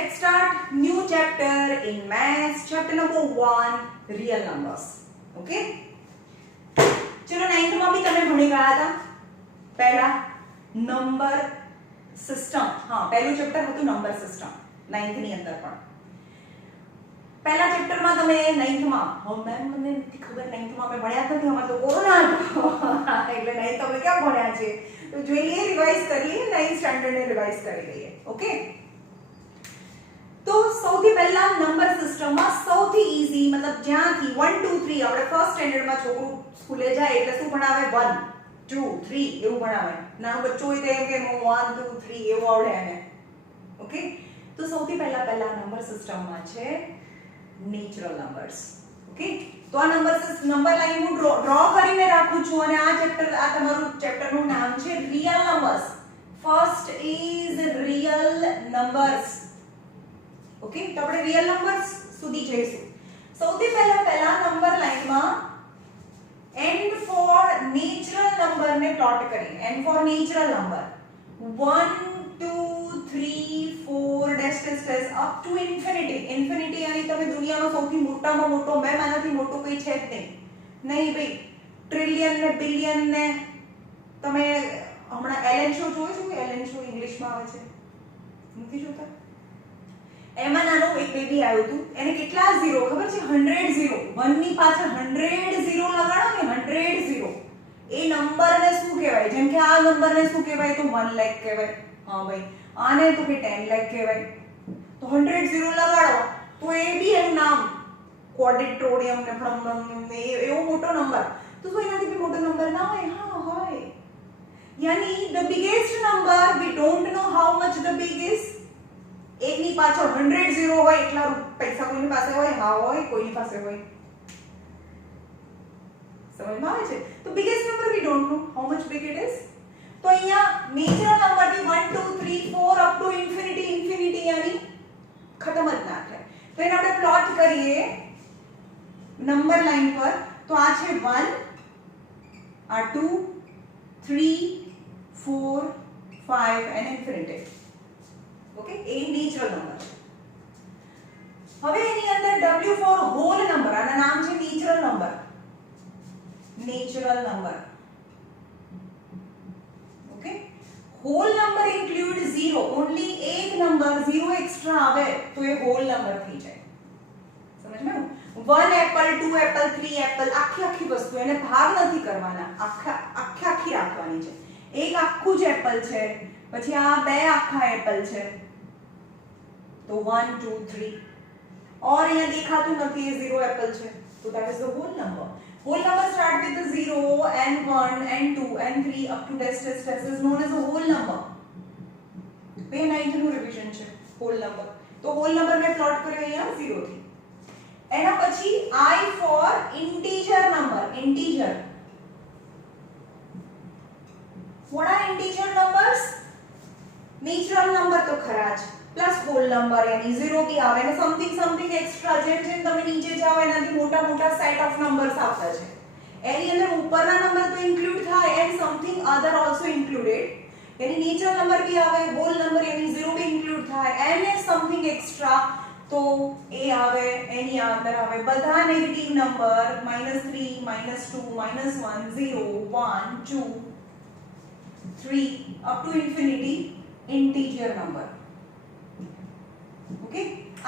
let's start new chapter in maths, chapter number 1, real numbers. Okay? चलो 9th માં भी તમે ભણી ગયા હતા પહેલા નંબર સિસ્ટમ. હા, પહેલું ચેપ્ટર હતું નંબર સિસ્ટમ 9th ની અંદર પણ. પહેલા ચેપ્ટર માં તમે 9th માં મેમ મને નથી ખબર 9th માં અમે ભણ્યા નથી, અમાર તો કોરોના હતો એટલે 9th અમે ક્યાં ભણ્યા છે, તો જોઈ લઈએ, રિવાઇઝ કરી લઈએ, 9th સ્ટાન્ડર્ડ ને રિવાઇઝ કરી લઈએ. ઓકે, તો સૌથી પહેલા નંબર સિસ્ટમમાં સૌથી ઈઝી, મતલબ જ્યાંથી 1 2 3 આપણે ફર્સ્ટ સ્ટેન્ડર્ડમાં છોકરું સ્કૂલે જાય એટલે શું ભણાવે, 1 2 3 એવું ભણાવે. નાનું બચ્ચું હોય તો એમ કે 1 2 3 એવું આવડે એને. ઓકે, તો સૌથી પહેલા નંબર સિસ્ટમમાં છે નેચરલ નંબર્સ. ઓકે, તો આ નંબર લાઈન હું ડ્રો કરીને રાખું છું અને આ તમારું ચેપ્ટરનું નામ છે real numbers. First is real numbers. Okay, તો આપણે રિયલ નંબર્સ સુધી જઈશું. સૌથી પહેલા નંબર લાઈનમાં n ફોર નેચરલ નંબર ને પ્લોટ કરી. n for natural number 1 2 3 4 dash dash dash up to infinity. Infinity yani તમે દુનિયાનો સૌથી મોટામાં મોટો, મેમ આનાથી મોટું કોઈ છે જ નહીં ભાઈ. ટ્રિલિયન ને બિલિયન ને તમે હમણાં એલન શો જોયો છો? એલન શો ઇંગ્લિશમાં આવે છે, નથી જોતા? એમાં નાનો એક બેબી આવ્યું હતું, એને કેટલા ઝીરો ખબર છે? 100 ઝીરો. 1 ની પાછળ 100 ઝીરો લગાડો ને, 100 ઝીરો. એ નંબરને શું કહેવાય? જેમ કે આ નંબરને શું કહેવાય? તો 1 લાખ કહેવાય. હા ભાઈ, આને તો કે 10 લાખ કહેવાય. તો 100 ઝીરો લગાડો તો એ બી એનું નામ ક્વોડ્રિટ્રોડિયમ ને ફળમ ને એવો મોટો નંબર. તો શું એનાથી બી મોટો નંબર ના હોય? હા હોય. યાની the biggest number we don't know how much the big is. એકની પાછળ 100 ઝીરો હોય એટલા પૈસા કોઈની પાસે હોય? હા હોય, કોઈની પાસે હોય. સમજમાં આવે છે? તો biggest number we don't know how much big it is. તો અહીંયા નેચરલ નંબરથી 1 2 3 4 અપ ટુ ઇન્ફિનિટી યાની ખતમ જ ના થાય. તો એને આપણે પ્લોટ કરીએ નંબર લાઈન પર. તો આ છે 1, આ 2 3 4 5 and infinity. Okay, A natural number. હવે એની અંદર W ફોર હોલ નંબર, આના નામ છે natural number. Natural number. Okay, whole number include 0. Only એક નંબર 0 એક્સ્ટ્રા આવે તો એ હોલ નંબર થઈ જાય. સમજમાં? 1 એપલ 2 એપલ 3 એપલ, આખી વસ્તુ, એને ભાગ નથી કરવાના, આખી રાખવાની છે. એક આખું જ એપલ છે, પછી આ બે આખા એપલ છે, તો 1 2 3. और यहाँ દેખાતું નથી એ 0 એપલ છે, તો that is the whole number. Whole number start with the 0 and 1 and 2 and 3 up to dash dash dash is known as a whole number. બે 9th નું રિવિઝન છે whole number. તો whole number મેં plot કર્યો અહીંયા 0 થી. એના પછી I for integer number. Integer. What are integer numbers? Natural number તો ખરા જ, પ્લસ હોલ નંબર यानी 0 भी આવે ને સમથિંગ એક્સ્ટ્રા. જેમ તમે નીચે જાઓ એનાથી મોટા સેટ ઓફ નંબર્સ આવતા છે. એની અંદર ઉપરના નંબર તો ઇન્ક્લુડ થાય and something other also included. यानी નેચરલ નંબર भी આવે, હોલ નંબર यानी 0 भी ઇન્ક્લુડ થાય એન્ડ સમથિંગ એક્સ્ટ્રા, તો એ આવે. એની અંદર આવે બધા negative number -3 -2 -1 0 1 2 3 up to infinity integer number. Okay,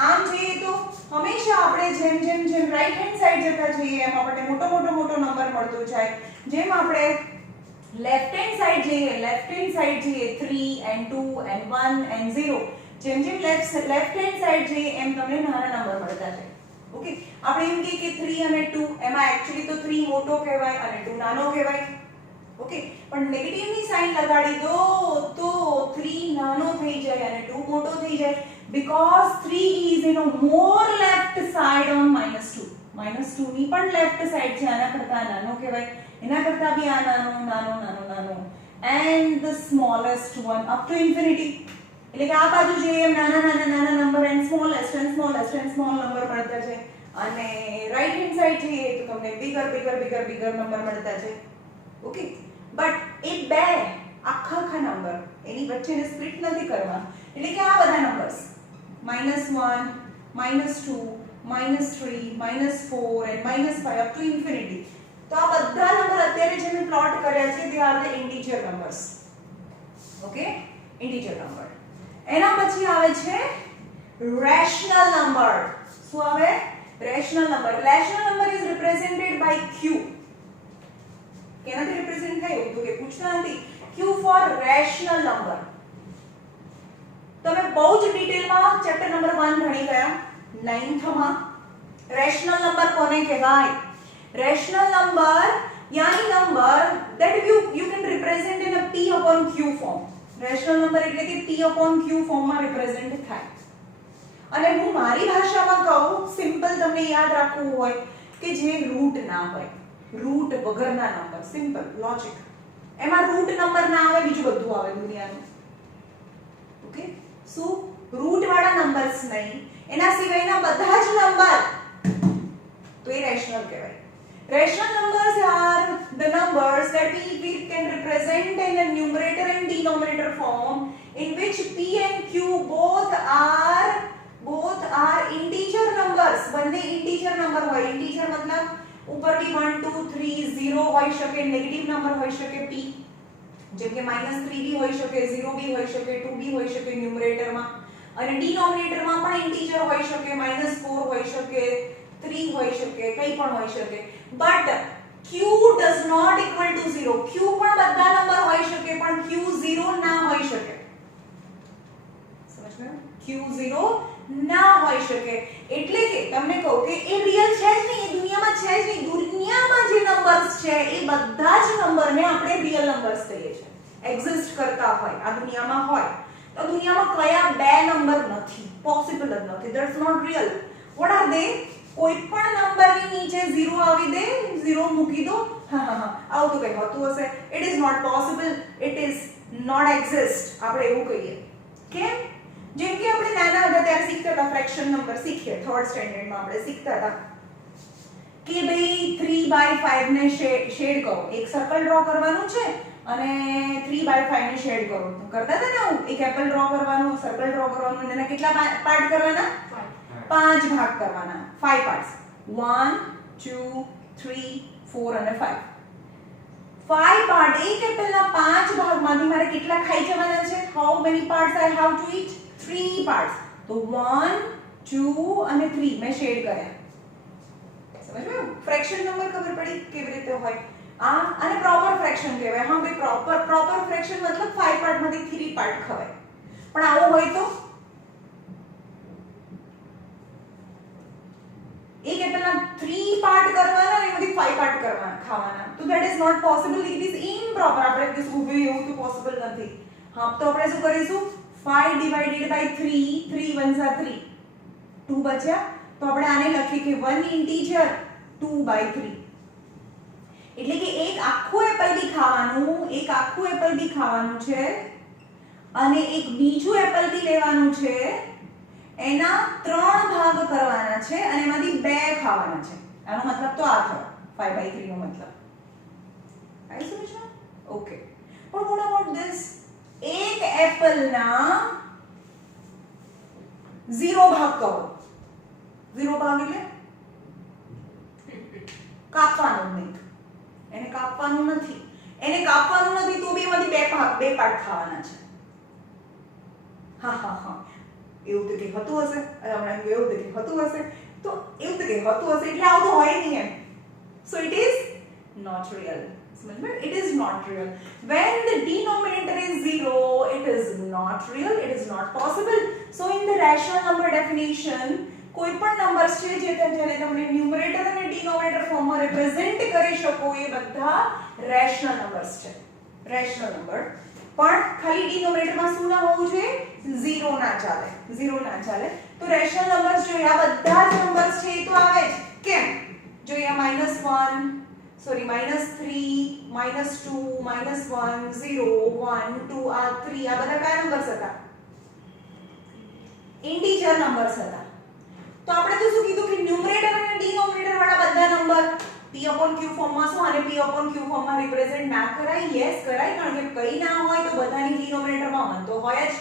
આમ જોઈએ તો હંમેશા આપણે જેમ રાઈટ હેન્ડ સાઈડ જતા જઈએ એમ આપણને મોટો નંબર મળતો જાય. જેમ આપણે લેફ્ટ હેન્ડ સાઈડ જઈએ 3 and 2 and 1 and 0, જેમ લેફ્ટ હેન્ડ સાઈડ જઈએ એમ તમને નાના નંબર મળતા જાય. ઓકે, આપણે એમ કે 3 અને 2 એમાં એકચ્યુઅલી તો 3 મોટો કહેવાય અને 2 નાનો કહેવાય. ઓકે, પણ નેગેટિવની સાઇન લગાડી દો તો 3 નાનો થઈ જાય અને 2 મોટો થઈ જાય, because 3 is in a more left side on -2. -2 ની પણ લેફ્ટ સાઈડ છે, આના કરતા નાનો કહેવાય, એના કરતા બી આ નાનો and the smallest one up to infinity. એટલે કે આ બાજુ જે એમ નાના નંબર and smallest નંબર મળતા છે, અને રાઈટ હેન્ડ સાઈડ જઈએ તો તમને bigger નંબર મળતા છે. ઓકે, બટ એ બે આખા નંબર એની વચ્ચેને સ્પ્લિટ નથી કરવાનું. એટલે કે આ બધા numbers -1 -2 -3 -4 and -5 up to infinity. તો આ બધા નંબર અત્યારે જે મેં પ્લોટ કર્યા છે તે are the integer numbers. Okay, integer number. એના પછી આવે છે રેશનલ નંબર. શું આવે? Rational number. Rational number is represented by q. કેનાથી રિપ્રેઝેન્ટ થાય એવું તો કે પૂછતા નથી. q for rational number. તમે બહુ જ ડિટેલમાં ચેપ્ટર નંબર 1 ભણી ગયા 9th માં. રેશનલ નંબર કોને કહેવાય? રેશનલ નંબર યાની number that you can represent in a p upon q form. Rational number એટલે કે p upon q ફોર્મમાં રિપ્રેઝેન્ટ થાય. અને હું મારી ભાષામાં કહું, સિમ્પલ તમને યાદ રાખવું હોય કે જે રૂટ ના હોય, રૂટ વગરના નંબર, સિમ્પલ લોજિક. એમાં રૂટ નંબર ના આવે, બીજું બધું આવે દુનિયાનું. ઓકે, શું રૂટ વાળા નંબર્સ નહીં, એના સિવાયના બધા જ નંબર, તો એ રેશનલ કહેવાય. Rational numbers are the numbers that we can represent in a numerator and denominator form in which p and q both are integer numbers. બંને integer number હોય. integer મતલબ ઉપર भी 1 2 3 0 હોઈ શકે, નેગેટિવ નંબર હોઈ શકે p, જેમ કે -3 भी હોઈ શકે, 0 भी હોઈ શકે, 2 भी હોઈ શકે ન્યુમરેટર માં. અને ડિનોમિનેટર માં પણ integer હોઈ શકે, -4 હોઈ શકે, 3 હોઈ શકે, કંઈ પણ હોઈ શકે. but q does not equal to 0. q પણ બધા નંબર હોઈ શકે પણ q 0 ના હોઈ શકે. સમજ્યો? q 0 ના હોઈ શકે. એટલે કે તમને કહું કે એ રિયલ છે જ નહીં, એ દુનિયામાં છે જ નહીં. દુનિયામાં જે નંબર્સ છે એ બધા જ નંબરને આપણે રિયલ નંબર્સ કહીએ છીએ. એક્ઝિસ્ટ કરતા હોય આ દુનિયામાં હોય તો દુનિયામાં કયા બે નંબર નથી, પોસિબલ જ નથી. That's not real. What are they? કોઈ પણ નંબરની નીચે 0 આવી દે, 0 મૂકી દો, આવું તો કઈ હોતું હશે. It is not possible, it is not exist, આપણે એવું કહીએ. કેમ? જેમ કે આપણે નાના હતા ત્યારે શીખતા હતા, ફ્રેક્શન નંબર શીખીએ, 3rd સ્ટેન્ડર્ડમાં આપણે શીખતા હતા કે ભાઈ 3/5 ને શેડ કરો. એક સર્કલ ડ્રો કરવાનું છે અને 3/5 ને શેડ કરો. કરતા હતા ને આવું, એક એપલ ડ્રો કરવાનું, સર્કલ ડ્રો કરવાનું, અને એના કેટલા પાર્ટ કરવાના? 5 ભાગ કરવાના, 5 પાર્ટ્સ. 1 2 3 4 અને 5. 5 પાર્ટ, એક એપલના 5 ભાગમાંથી મારે કેટલા ખાઈ જવાના છે? How many parts I have to eat? 3 parts. તો 1 2 અને 3 મેં શેડ કર્યા. સમજ્યું? ફ્રેક્શન નંબર ખબર પડી કેવી રીતે હોય. આને પ્રોપર ફ્રેક્શન કહેવાય. હા ભાઈ, પ્રોપર ફ્રેક્શન મતલબ 5 પાર્ટમાંથી 3 પાર્ટ ખવાય. પણ આવું હોય તો એક એપલના 3 પાર્ટ કરવાના અને એમાંથી 5 પાર્ટ ખાવાના. તો that is not possible, it is improper. આપણે કહીશું ભાઈ એવું તો પોસિબલ નથી. હા, તો આપણે શું કરીશું? 5 ડિવાઇડેડ બાય 3, 3 1 3, 2 બચ્યા. તો આપણે આને લખીએ કે 1 ઇન્ટીજર 2/3. એટલે કે એક આખું એપલ બી ખાવાનું છે અને એક બીજું એપલ બી લેવાનું છે, એના 3 ભાગ કરવાના છે અને એમાંથી 2 ખાવાના છે. આનો મતલબ તો આ થયો 5/3 નો મતલબ. આઈ સમજ્યા? ઓકે. પણ what about this? એક એપલના 0 ભાગ કરો. 0 ભાગ એટલે કાપવાનું નહીં. એને કાપવાનું નથી તો બી એમાંથી 2 પાર્ટ ખાવાના છે. હા એવું તો કે હતું હશે. હમણાં એવું તો કે હતું હશે. તો એવું તો કે હતું હશે એટલે આવું તો હોય નહીં એમ. So it is not real. It is not real. When the denominator is 0, it is not real. It is not possible. So in the rational number definition, કોઈ પણ નંબર્સ છે જે જ્યારે તમે ન્યુમરેટર અને ડિનોમિનેટર ફોર્મમાં રિપ્રેઝેન્ટ કરી શકો એ બધા રેશનલ નંબર્સ છે. Rational number. પણ ખાલી ડિનોમિનેટરમાં શું ના હોવું જોઈએ? 0 ના ચાલે. 0 ના ચાલે. તો રેશનલ નંબર્સ જોઈએ આ બધા જ નંબર્સ છે એ તો આવે જ. કેમ? જોઈએ -1 -3 -2 -1 0 1 2 આ 3 આ બધા કયા નંબર્સ હતા? ઇન્ટીજર નંબર્સ હતા. તો આપણે તો શું કીધું કે ન્યુમરેટર અને ડિનોમિનેટર વાળા બધા નંબર p/q ફોર્મમાં શું અને p/q ફોર્મમાં રિપ્રેઝેન્ટ ના કરાય? યસ કરાય, કારણ કે કઈ ના હોય તો બધાની ડિનોમિનેટરમાં 1 તો હોય જ.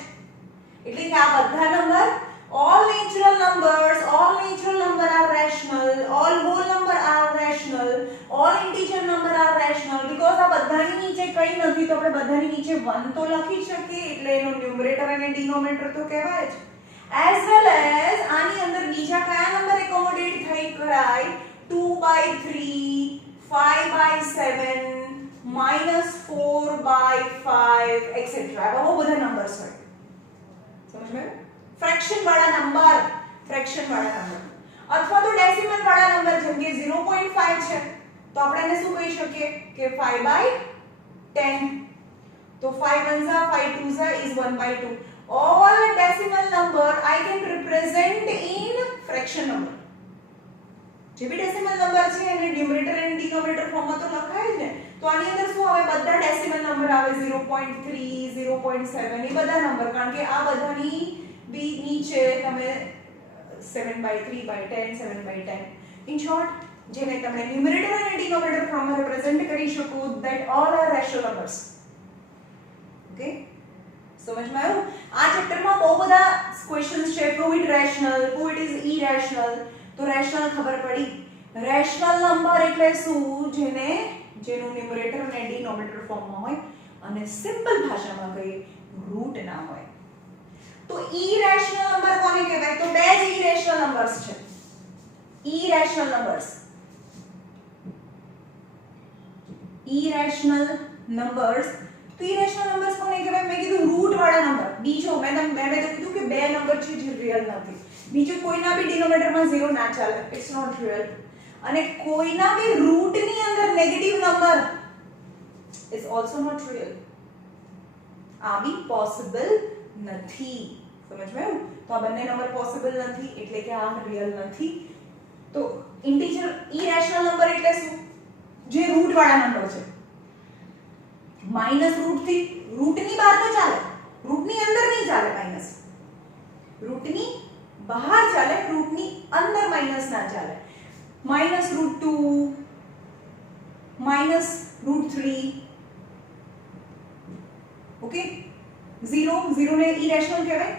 એટલે કે આ બધા number all natural numbers are rational, all whole number are rational, all integer number are rational. because આ બધાની નીચે કંઈ નથી તો આપણે બધાની નીચે 1 તો લખી શકીએ એટલે એનો ન્યુમરેટર અને ડિનોમિનેટર તો કહેવાય જ. as well as આની અંદર બીજા કયા નંબર એકોમોડેટ થઈ કરાય 2/3, 5/7, -4/5 etc. આવા બહુ બધા નંબર્સ હોય. સમજ में फ्रैक्शन वाला नंबर અથવા તો ડેસિમલ વાળા નંબર જેમ કે 0.5 છે તો આપણે એને શું કહી શકીએ કે 5/10. તો 5 1s are 5 2s are is 1/2. all decimal number I can represent in fraction number. જે બી ડેસિમલ નંબર છે એને ન્યુમરેટર અને ડિનોમિનેટર ફોર્મમાં તો લખાય જ ને. તો આની અંદર શું આવે બધા ડેસિમલ નંબર આવે 0.3 0.7 એ બધા નંબર કારણ કે આ બધાની બી નીચે તમે 7/3/10 7/10 in short જેને તમે ન્યુમરેટર અને ડિનોમિનેટર ફોર્મમાં રિપ્રેઝન્ટ કરી શકો that all are rational numbers. Okay સમજમાં આવ્યું? આ ચેપ્ટરમાં બહુ બધા ક્વેશ્ચન્સ છે. prove it rational, prove it is irrational. તો રેશનલ ખબર પડી. રેશનલ નંબર એટલે શું? જેનું ન્યુમરેટર અને ડિનોમિનેટર ફોર્મમાં હોય અને સિમ્પલ ભાષામાં કહીએ રૂટ ના હોય. તો ઇરેશનલ નંબર કોને કહેવાય? તો બે જ ઇરેશનલ નંબર્સ છે. ઇરેશનલ નંબર્સ તો ઇરેશનલ નંબર્સ કોને કહેવાય? મેં કીધું રૂટ વાળા નંબર. બીજો મેં તો કીધું કે બે નંબર છે જે રિયલ નથી. બીજું કોઈના બી ડિનોમિનેટરમાં 0 ના ચાલે, ઇટ્સ નોટ રિયલ. અને કોઈના બી રૂટ ની અંદર negative number is also not real. આ બી પોસિબલ નથી. સમજમાં? તો આ બંને નંબર પોસિબલ નથી એટલે કે આ રિયલ નથી. તો ઇન્ટિજર ઇરેશનલ નંબર એટલે શું? જે રૂટ વાળા નંબર છે. માઈનસ રૂટ થી રૂટની બહાર તો ચાલે, રૂટની અંદર નહીં ચાલે માઈનસ. રૂટની બહાર ચાલે, રૂટની અંદર માઈનસ ના ચાલે. -√2 -√3 ઓકે. 0 ને ઇરેશનલ કહેવાય.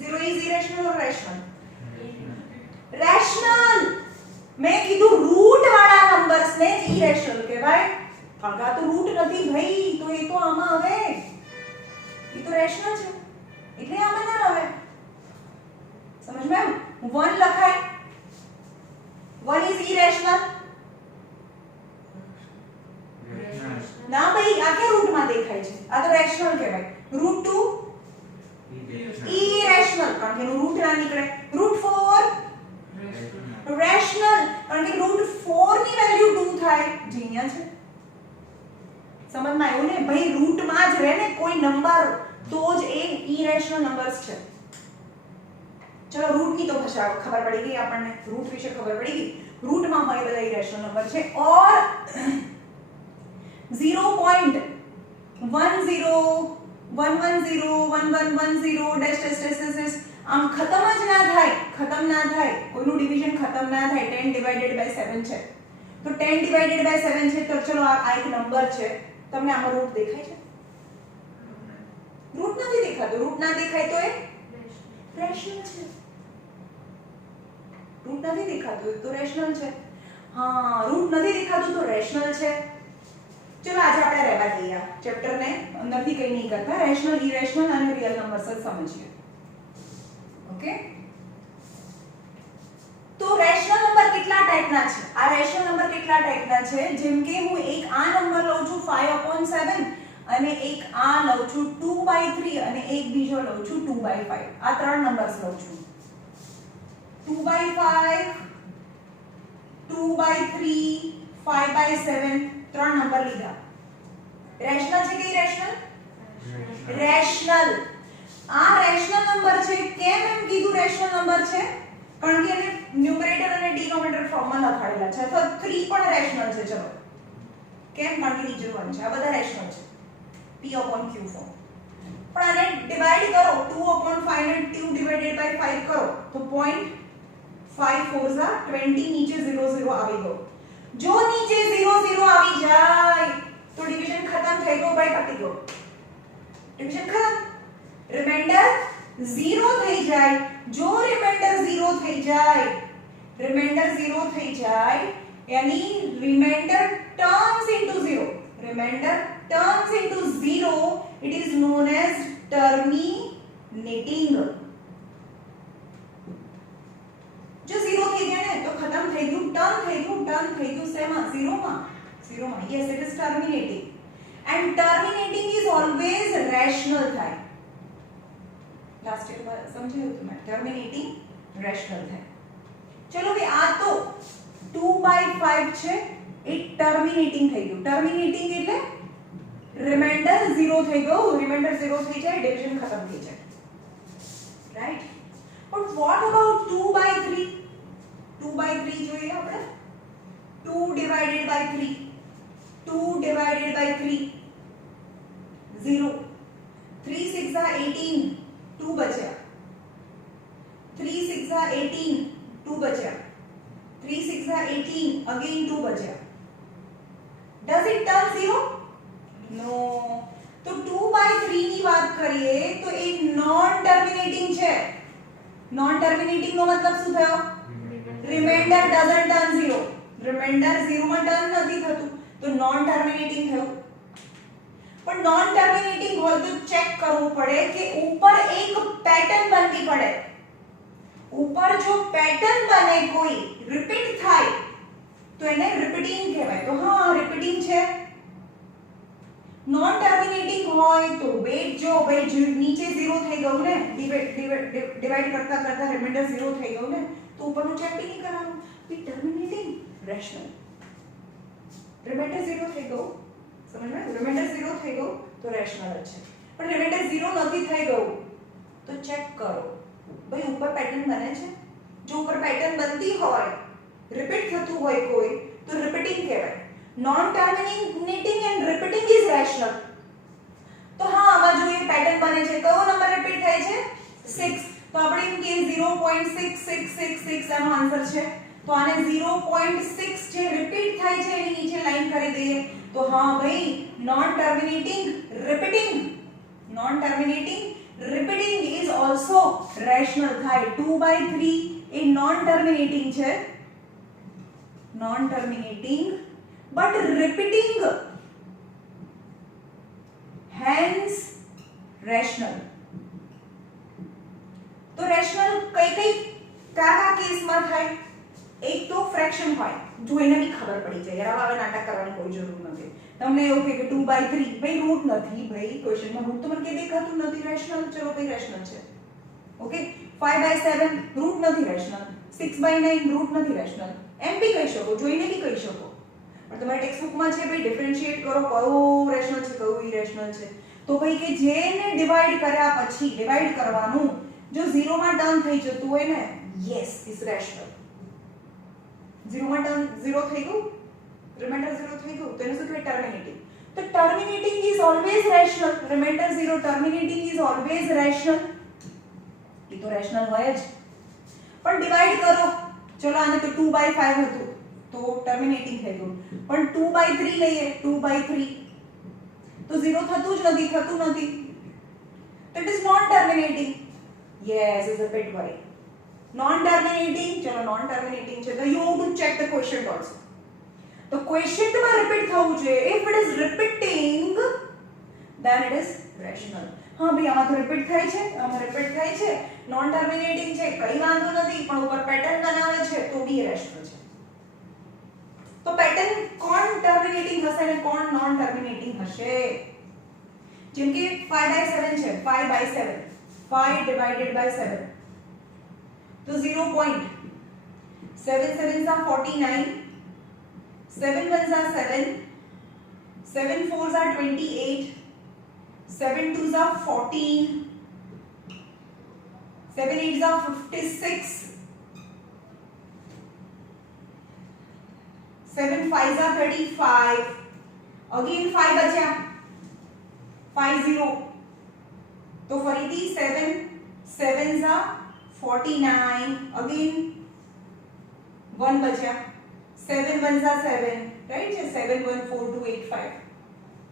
0 is irrational or rational? Rational. મેં કીધું રૂટ વાળા નંબર્સ ને જ ઇરેશનલ કહેવાય. કારણ કે આ તો રૂટ નથી ભાઈ, તો એ તો આમાં આવે. એ તો રેશનલ છે એટલે આમાં ના આવે. સમજમાં આવ્યું? 1 લખાય, 1 is irrational. ના ભાઈ આ કે રૂટમાં દેખાય છે, આ તો રેશનલ કહેવાય. √2 irrational કારણ કે એનું રૂટ ના નીકળે. √4 રેશનલ કારણ કે √4 ની વેલ્યુ 2 થાય જે અહીંયા છે. સમજમાં આવ્યું ને ભાઈ? રૂટમાં જ રહે ને કોઈ નંબર તો જ એ ઇરેશનલ નંબર્સ છે. ચલો રૂટ ની તો ભાષા ખબર પડી ગઈ આપણને, રૂટ વિશે ખબર પડી ગઈ. રૂટમાં હોય બધા ઇરેશનલ નંબર છે. ઓર 0.10 110 1110 ડેશ ડેશ ડેશ ડેશ આમ ખતમ જ ના થાય, કોઈનું ડિવિઝન ખતમ ના થાય. 10/7 છે તો 10/7 છે તો ચલો આ એક નંબર છે. તમને આમાં રૂટ દેખાય છે? રૂટ નથી દેખાતો. રૂટ ના દેખાય તો એ રેશનલ છે. રૂટ નથી દેખાતું તો રેશનલ છે. હા, રૂટ નથી દેખાતું તો રેશનલ છે. ચલો આજે આપણે રહેવા દઈએ આ ચેપ્ટરને, અંદરથી કંઈ નહીં કરતા. રેશનલ, ઇરેશનલ અને રિયલ નંબર્સ જ સમજીએ. ઓકે. તો રેશનલ નંબર કેટલા ટાઈપના છે? આ રેશનલ નંબર કેટલા ટાઈપના છે? જેમ કે હું એક આ નંબર લઉં છું 5/7 અને એક આ લઉં છું 2/3 અને એક બીજો લઉં છું 2/5. આ ત્રણ નંબર્સ લઉં છું. 2/5 2/3 5/7 ત્રણ નંબર લીધા. રેશનલ છે કે ઇરેશનલ? રેશનલ. આ રેશનલ નંબર છે. કેમ એમ કીધું રેશનલ નંબર છે? કારણ કે એને ન્યુમરેટર અને ડિનોમિનેટર ફોર્મમાં લખાડેલા છે. અથવા 3 પણ રેશનલ છે. ચલો કેમ? કારણ કે નીચે 1 છે. આ બધા રેશનલ છે. p/q form. પણ આને ડિવાઇડ કરો 2/5 ને 2/5 કરો તો 0.5 4s are 20 નીચે 0 0 આવી ગયો. જો નીચે 0 0 આવી જાય તો ડિવિઝન ખતમ થઈ ગયો ભાઈ, પતી ગયો. ડિવિઝન ખતમ. રિમાઇન્ડર 0 થઈ જાય, જો રિમાઇન્ડર 0 થઈ જાય, રિમાઇન્ડર 0 થઈ જાય यानी remainder turns into 0, remainder turns into 0, it is known as terminating. जो 0 થઈ ગયા ને તો ખતમ થઈ ગયું, ટર્ન થઈ ગયું શેમાં? 0 માં. yes, it is terminating, and terminating is always rational થાય. લાસ્ટ એક વાર સમજાયું તમે? terminating rational થાય. ચલો ભાઈ આ તો 2/5 છે એ ટર્મિનેટિંગ થઈ ગયું. ટર્મિનેટિંગ એટલે રિમાઇન્ડર 0 થઈ ગયું, રિમાઇન્ડર 0 થઈ જાય, ડિવિઝન ખતમ થઈ જાય, રાઈટ? But what about 2/3? 2/3 જોઈએ આપણે. 2 divided by 3, 0. 3 6 are 18, 2 बचा. 3 6 are 18, 2 बचा. 3 6 are 18, again 2 बचा. Does it turn 0? No. तो 2/3 ની વાત કરીએ તો એ નોન ટર્મિનેટિંગ છે. નોન ટર્મિનેટિંગ નો મતલબ શું થયો? Reminder doesn't turn 0. રિમાઇન્ડર 0 માં ટર્ન નથી થતું તો નોન ટર્મિનેટિંગ થયું. પણ નોન ટર્મિનેટિંગ હોય તો ચેક કરવું પડે કે ઉપર એક પેટર્ન બનવી પડે. ऊपर जो पैटर्न बने कोई रिपीट થાય તો એને રિપીટિંગ કહેવાય. તો હા રિપીટિંગ છે. નોન ટર્મિનેટિંગ હોય તો વેટ જો ભાઈ નીચે 0 થઈ ગયું ને, ડિવાઇડ કરતા કરતા રિમાઇન્ડર 0 થઈ ગયું ને તો ઉપરનું ચેક નહીં કરવાનું. બી ટર્મિનેટિંગ રેશનલ. રિમાઇન્ડર 0 થઈ ગયું, સમજમાં? રિમાઇન્ડર 0 થઈ ગયું તો રેશનલ જ છે. પણ રિમાઇન્ડર 0 નથી થઈ ગયું તો ચેક કરો ભાઈ ઉપર પેટર્ન બને છે. જો ઉપર પેટર્ન બનતી હોય, રિપીટ થતું હોય કોઈ તો રિપીટિંગ કહેવાય. Non terminating and repeating is rational. તો હા આમાં જો એ પેટર્ન બને છે, કયો નંબર રિપીટ થાય છે? 6. તો આપણે એમ કે 0.6666 આનો આન્સર છે. તો આને 0.6 જે રિપીટ થાય છે એની નીચે લાઈન કરી દઈએ તો હા ભાઈ non terminating repeating, non terminating repeating is also rational થાય. 2/3 એ non terminating છે, non terminating but repeating, hence rational. તો rational કઈ કયા કેસમાં થાય? એક તો ફ્રેક્શન હોય, જોઈને બી ખબર પડી જાય યાર આવા નાટક કરવાની કોઈ જરૂર નથી. તમને એવું કે 2/3 ભાઈ રૂટ નથી, ભાઈ ક્વેશ્ચનમાં રૂટ તો મને કે દેખાતું નથી, રેશનલ. ચલો ભાઈ રેશનલ છે. ઓકે 5/7 રૂટ નથી રેશનલ, 6/9 રૂટ નથી રેશનલ. એમ બી કહી શકો, જોઈને બી કહી શકો. પણ તમારા ટેક્સ્ટ બુકમાં છે ભાઈ ડિફરન્શિએટ કરો કયો રેશનલ છે કયો ઇરેશનલ છે. તો ભાઈ કે જેને ડિવાઇડ કર્યા પછી ડિવાઇડ કરવાનું, જો 0 માં ટર્ન થઈ જતું હોય ને, યસ ઇઝ રેશનલ. 0 માં ટર્ન 0 થઈ ગયું, રિમાઇન્ડર 0 થઈ ગયું તો એને શું કહેવાય? ટર્મિનેટિંગ. તો terminating is always rational. Reminder 0 terminating is always rational. એ તો રેશનલ હોય જ. પણ ડિવાઇડ કરો, ચલો આને તો 2/5 હતું તો ટર્મિનેટિંગ થઈ ગયું. પણ 2/3 લઈએ, 2/3 તો 0 થતું જ નથી, થતું નથી. તો it is known terminating. Yes is a bit worry. Non terminating, ચલો નોન ટર્મિનેટિંગ છે તો you have to check the question also. તો ક્વેશ્ચન માં રિપીટ થવું જોઈએ. If it is repeating then it is rational. હા ભાઈ આમાં તો રિપીટ થાય છે, આમાં રિપીટ થાય છે, નોન ટર્મિનેટિંગ છે, કઈ વાંધો નથી, પણ ઉપર પેટર્ન બનાવે છે તો બી રેશનલ છે. તો પેટર્ન કોણ ટર્મિનેટિંગ હશે અને કોણ નોન ટર્મિનેટિંગ હશે? જેમ કે 5/7 છે, 5/7 5 divided by 7 તો 0. 7 7s are 49, 7 1s are 7, 7 4s are 28, 7 2s are 14, 7 8s are 56, 7 5s are 35, again 5 बचा 50 तो फरीથી 7 7s are 49, again 1 बचा 7 1s are 7, રાઈટ છે 7 1 4 2 8 5.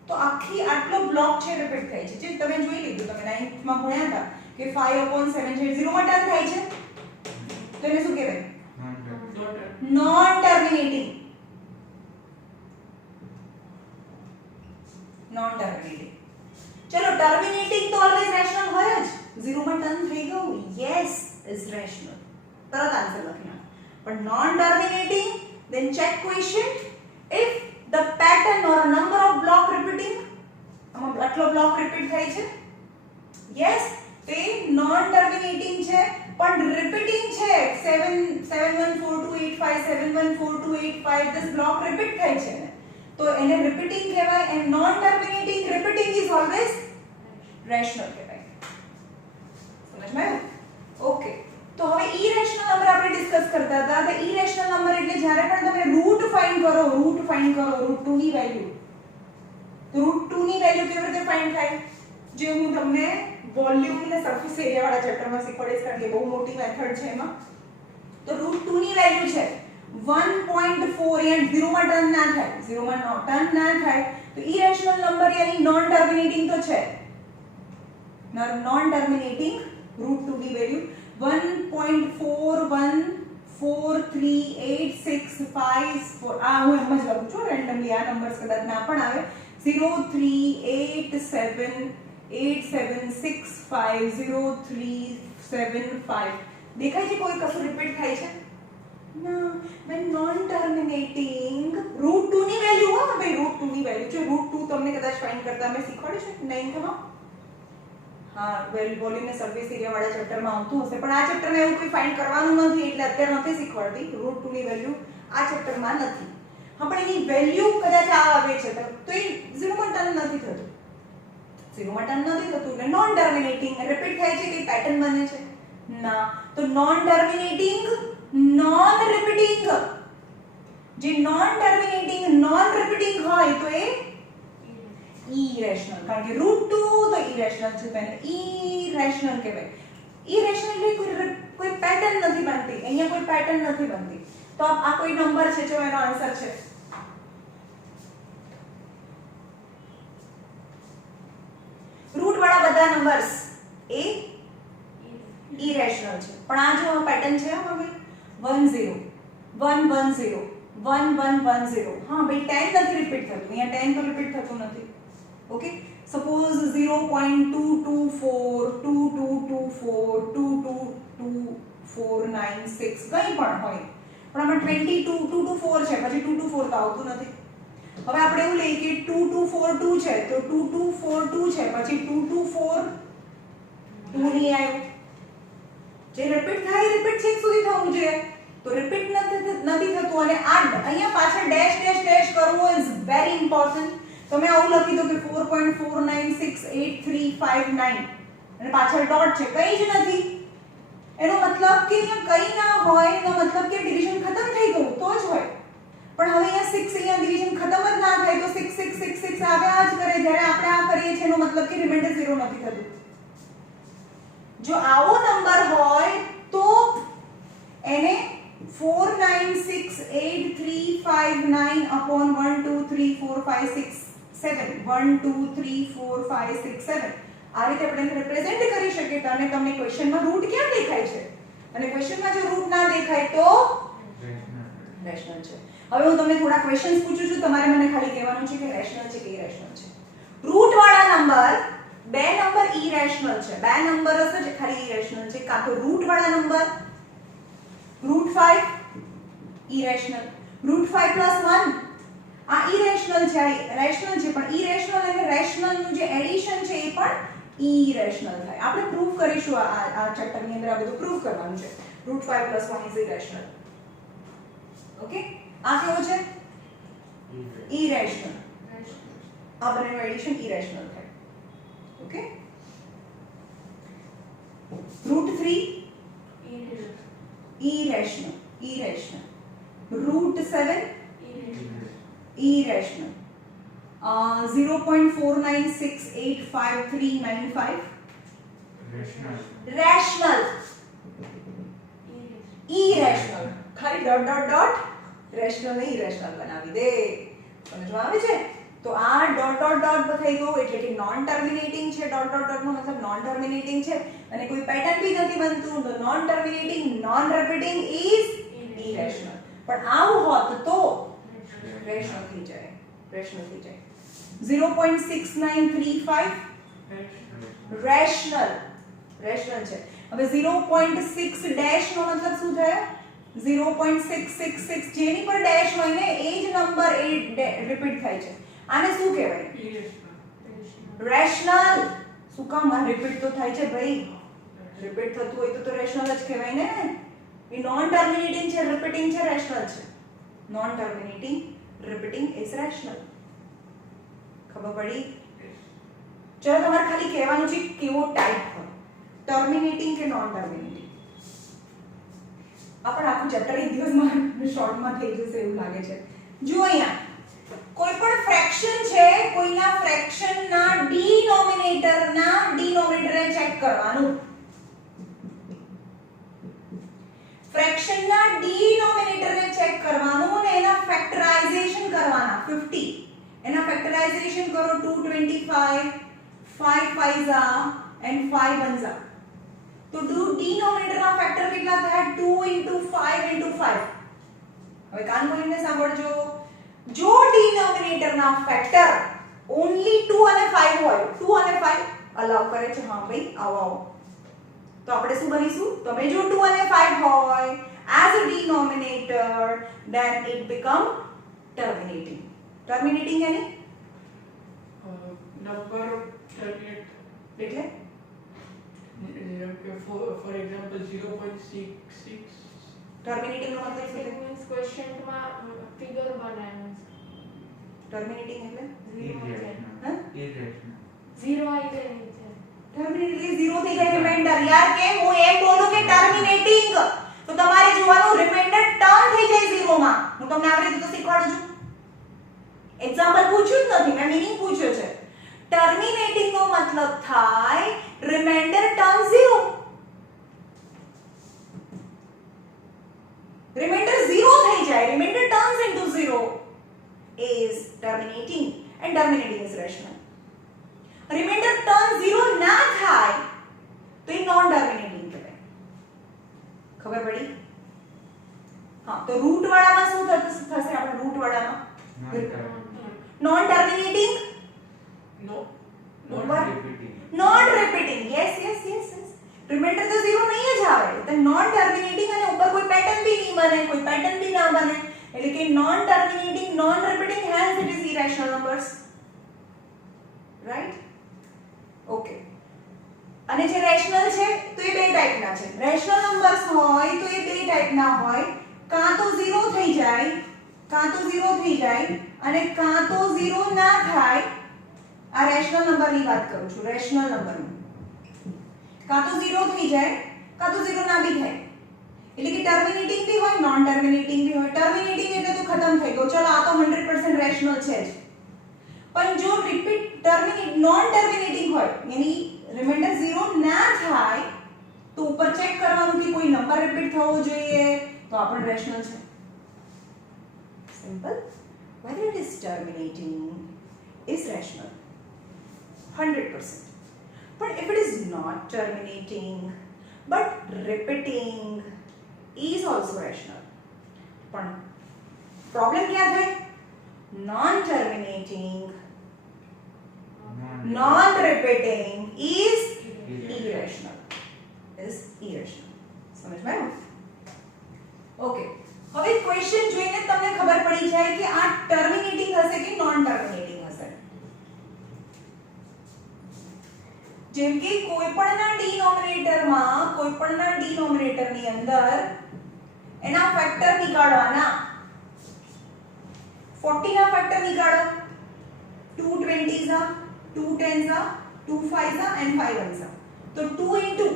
તો આખી આટલો બ્લોક છે રિપીટ થાય છે. જે તમે જોઈ લીધું, તમે 9th માં ભણ્યા હતા કે 5/7 છે 0 માં ટર્ન થાય છે તો એને શું કહેવાય નોન ટર્મિનેટિંગ ચલો ટર્મિનેટિંગ તો ઓલવેઝ રેશનલ હોય જ 0 માં ટર્ન થઈ ગયું યસ ઇઝ રેશનલ તરત આન્સર લખી નાખો પણ non terminating then check question if the pattern or a number of block repeating આટલો બ્લોક રિપીટ થાય છે યસ તે નોન ટર્મિનેટિંગ છે પણ રિપીટિંગ છે 714285 714285 this block રિપીટ થાય છે તો એને રિપીટિંગ કહેવાય and non terminating repeating is always rational કહેવાય સમજમાં આવ્યું ઓકે તો હવે ઇરેશનલ નંબર આપણે ડિસ્કસ કરતા હતા તો ઇરેશનલ નંબર એટલે જ્યારે પણ તમે રૂટ ફાઇન્ડ કરો રૂટ 2 ની વેલ્યુ રૂટ 2 ની વેલ્યુ કેવી રીતે ફાઇન્ડ થાય જે હું તમને વોલ્યુમ ને સરફેસ એરિયા વાળા ચેપ્ટરમાં શીખવાડીશ કારણ કે બહુ મોટી મેથડ છે એમાં તો રૂટ 2 ની વેલ્યુ છે 1.4 યા 0 માં ટર્ન ના થાય 0 માં ટર્ન ના થાય તો ઇરેશનલ નંબર યાની નોન ટર્મિનેટિંગ તો છે નોન ટર્મિનેટિંગ રૂટ 2 ની વેલ્યુ 1.41438654 આ હું એમ જ લખું છું રેન્ડમલી આ નંબર્સ કદાચ ના પણ આવે 03876503750 દેખાય છે કોઈ કશું રિપીટ થાય છે ના when non terminating root 2 ની વેલ્યુ હો ભાઈ root 2 ની વેલ્યુ છે root 2 તમને કદાચ ફાઇન્ડ કરતા મેં શીખવાડ્યું છે નહીં થવા હા વેલ વોલ્યુમ ને સરફેસ એરિયા વાળા ચેપ્ટરમાં આવતું હશે પણ આ ચેપ્ટરમાં એવું કોઈ ફાઇન્ડ કરવાનું નથી એટલે અત્યારે નથી શીખવાડતી root 2 ની વેલ્યુ આ ચેપ્ટરમાં નથી હા પણ એની વેલ્યુ કદાચ આ આવે છે તો એ 0 માં ટર્ન નથી થતું 0 માં ટર્ન નથી થતું એટલે નોન ટર્મિનેટિંગ રિપીટ થાય છે કે પેટર્ન બને છે ના તો નોન ટર્મિનેટિંગ નોન રિપીટિંગ જે નોન ટર્મિનેટિંગ નોન રિપીટિંગ હોય તો એ ઇરેશનલ કારણ કે રૂટ 2 તો ઇરેશનલ છે તેને ઇરેશનલ કહેવાય ઇરેશનલ એટલે કોઈ પેટર્ન નથી બનતી અહીંયા કોઈ પેટર્ન નથી બનતી તો આ કોઈ નંબર છે જો એનો આન્સર છે રૂટ વાળા બધા નંબર્સ એ ઇરેશનલ છે પણ આ જો પેટર્ન છે હવે 10 110 1110 હા ભાઈ 10 નથી રિપીટ થતું અહીંયા 10 તો રિપીટ થતું નથી ઓકે સપોઝ 0.224 2224 2222496 કંઈ પણ હોય પણ આમાં 224 છે પછી 224 તો આવતું નથી હવે આપણે એવું લઈએ કે 2242 છે તો 2242 છે પછી 2242 નહીં આવ્યું જે રિપીટ થાય રિપીટ છેક સુધી થવું જોઈએ તો રિપીટ નથી થતું અને આ અહીંયા પાછળ ડેશ ડેશ ડેશ કરવું ઇઝ વેરી ઇમ્પોર્ટન્ટ તો મેં આવું લખી દો કે 4.496839 અને પાછળ ડોટ છે કંઈ જ નથી એનો મતલબ કે અહીંયા કંઈ ના હોય એનો મતલબ કે ડિવિઝન ખતમ થઈ ગયું તો જ હોય પણ હવે અહીંયા 6 અહીંયા ડિવિઝન ખતમ જ ના થાય તો 6 6 6 6 આવ્યા જ કરે જ્યારે આપણે આ કરીએ છીએ એનો મતલબ કે રિમાઇન્ડર 0 નથી થતું જો આવો નંબર હોય તો એને 4968359 upon 1 2 3 4 5 6 7 1 2 3 4 5 6 7 આ રીતે આપણે રિપ્રેઝન્ટ કરી શકીએ તો અને તમને ક્વેશ્ચનમાં રૂટ ક્યાં દેખાય છે અને ક્વેશ્ચનમાં જો રૂટ ના દેખાય તો રેશનલ છે હવે હું તમને થોડા ક્વેશ્ચન્સ પૂછું છું તમારે મને ખાલી કહેવાનું છે કે રેશનલ છે કે ઇરેશનલ છે રૂટ વાળા નંબર બે નંબર ઇરેશનલ છે બે નંબર જ ખાલી ઇરેશનલ છે કાં તો રૂટ વાળા નંબર રૂટ 5 ઇરેશનલ રૂટ 5 + 1 આ ઇરેશનલ છે રેશનલ છે પણ ઇરેશનલ અને રેશનલ નું જે એડિશન છે એ પણ ઇરેશનલ થાય આપણે પ્રૂફ કરીશું આ ચેપ્ટર ની અંદર આ બધું પ્રૂફ કરવાનું છે રૂટ 5 + 1 ઇઝ ઇરેશનલ ઓકે આ કેવો છે ઇરેશનલ આ બંનેનું એડિશન ઇરેશનલ થાય okay root 3 irrational root 7 irrational 0.49685395 rational irrational ખાલી ડોટ ડોટ ડોટ રેશનલ ને ઇરેશનલ બનાવી દે સમજમાં આવે છે તો આ ડોટ ડોટ ડોટ થઈ ગયું એટલે કે નોન ટર્મિનેટિંગ છે. ડોટ ડોટ ડોટ નો મતલબ નોન ટર્મિનેટિંગ છે અને કોઈ પેટર્ન બી નથી બનતું. તો non terminating non repeating is irrational. પણ આવું હોત તો રેશનલ થઈ જાય. રેશનલ થઈ જાય. 0.6935 રેશનલ રેશનલ છે. હવે 0.6 ડેશ નો મતલબ શું થયો? 0.666 જેની પર ડેશ હોય ને એ જ નંબર એ રિપીટ થાય છે. આને શું કહેવાય? રેશનલ. શું કામ? આ રિપીટ તો થાય છે ભાઈ. રિપીટ થતું હોય તો રેશનલ જ કહેવાય ને. એ નોન ટર્મિનેટિંગ છે, રિપીટિંગ છે, રેશનલ છે. Non terminating repeating is rational. ખબર પડી? ચલો તમારે ખાલી કહેવાનું છે કેવો ટાઈપ હોય, ટર્મિનેટિંગ કે નોન ટર્મિનેટિંગ. આપણે આખું ચેપ્ટર એક દિવસમાં શોર્ટમાં થઈ જશે એવું લાગે છે. જો અહીંયા કોઈ પણ ફ્રેક્શન છે, કોઈના ફ્રેક્શનના ડિનોમિનેટરને ચેક કરવાનું. ફ્રેક્શનના ડિનોમિનેટરને ચેક કરવાનું અને એના ફેક્ટરાઇઝેશન કરવાના. 50 એના ફેક્ટરાઇઝેશન કરો. 225 5 5 and 5 1 તો ડિનોમિનેટરના ફેક્ટર કેટલા થયા? 2 * 5 * 5. હવે કાન ખોલીને સાંભળજો. જો ડિનોમિનેટરના ફેક્ટર ઓન્લી 2 અને 5 હોય, 2 અને 5 અલાઉ કરે છે. હા ભાઈ આવો તો આપણે શું બનીશું? તમે જો 2 અને 5 હોય as a denominator then it become terminating. terminating એટલે number terminate એટલે for example 0.66 terminating નો મતલબ શું છે? मींस क्वेश्चन માં ફિગર બનાવ્યું terminating એટલે હા irrational 0 આવી ગઈ છે. terminating 0 થઈ જાય રિમાઇન્ડર. યાર કેમ હું એમ બોલું કે terminating તો તમારે જોવાનું રિમાઇન્ડર ટર્ન થઈ જાય 0 માં. હું તમને આવી રીતે તો શીખવાડું છું. એક્ઝામ્પલ પૂછ્યું જ નથી, મેં મીનિંગ પૂછ્યો છે. ટર્મિનેટિંગ નો મતલબ થાય રિમાઇન્ડર ટર્ન 0. રિમાઇન્ડર 0 થઈ જાય, remainder turns into 0 is terminating and terminating is rational. Remainder turn 0 ના થાય તો એ નોન ટર્મિનેટિંગ કહેવાય. ખબર પડી? હા તો રૂટ વાળામાં શું થશે? આપણે રૂટ વાળામાં non terminating no not repeating. yes reminder તો 0 નહીં જ આવે તો નોન ટર્મિનેટિંગ અને ઉપર કોઈ પેટર્ન બી નહીં બને, કોઈ પેટર્ન બી ના બને એટલે કે non terminating non repeating hence it is irrational numbers. Right? Okay. અને જે રેશનલ છે તો એ બે ટાઈપના છે. રેશનલ નંબર્સ હોય તો એ બે ટાઈપના હોય. કાં તો 0 થઈ જાય અને કાં તો 0 ના થાય. આ રેશનલ નંબરની વાત કરું છું. રેશનલ નંબરની કાં તો 0 થઈ જાય કાં તો 0 ના બી થાય. એટલે કે ટર્મિનેટિંગ બી હોય નોન ટર્મિનેટિંગ બી હોય. ટર્મિનેટિંગ એટલે તો ખતમ થઈ ગયો, ચલો આ તો 100% રેશનલ છે જ. પણ જો નોન ટર્મિનેટિંગ હોય યાની રિમાઇન્ડર 0 ના થાય તો ઉપર ચેક કરવાનું કે કોઈ નંબર રિપીટ થવો જોઈએ તો આ પણ રેશનલ છે. Simple. whether it is terminating is rational 100%. But if it is not terminating but repeating is also rational. પણ પ્રોબ્લેમ ક્યાં થાય? non terminating non repeating is irrational. સમજ માં? ઓકે. હવે ક્વેશ્ચન જોઈને તમને ખબર પડી જાય કે આ ટર્મિનેટિંગ હશે કે નોન ટર્મિનેટિંગ હશે. જેમ કે કોઈપણના ડિનોમિનેટરની અંદર એના ફેક્ટર નીકાળવાના. 40 ના factor નીકાળો. 2 20s 2 10s 2 5s and 5 1s. તો 2 into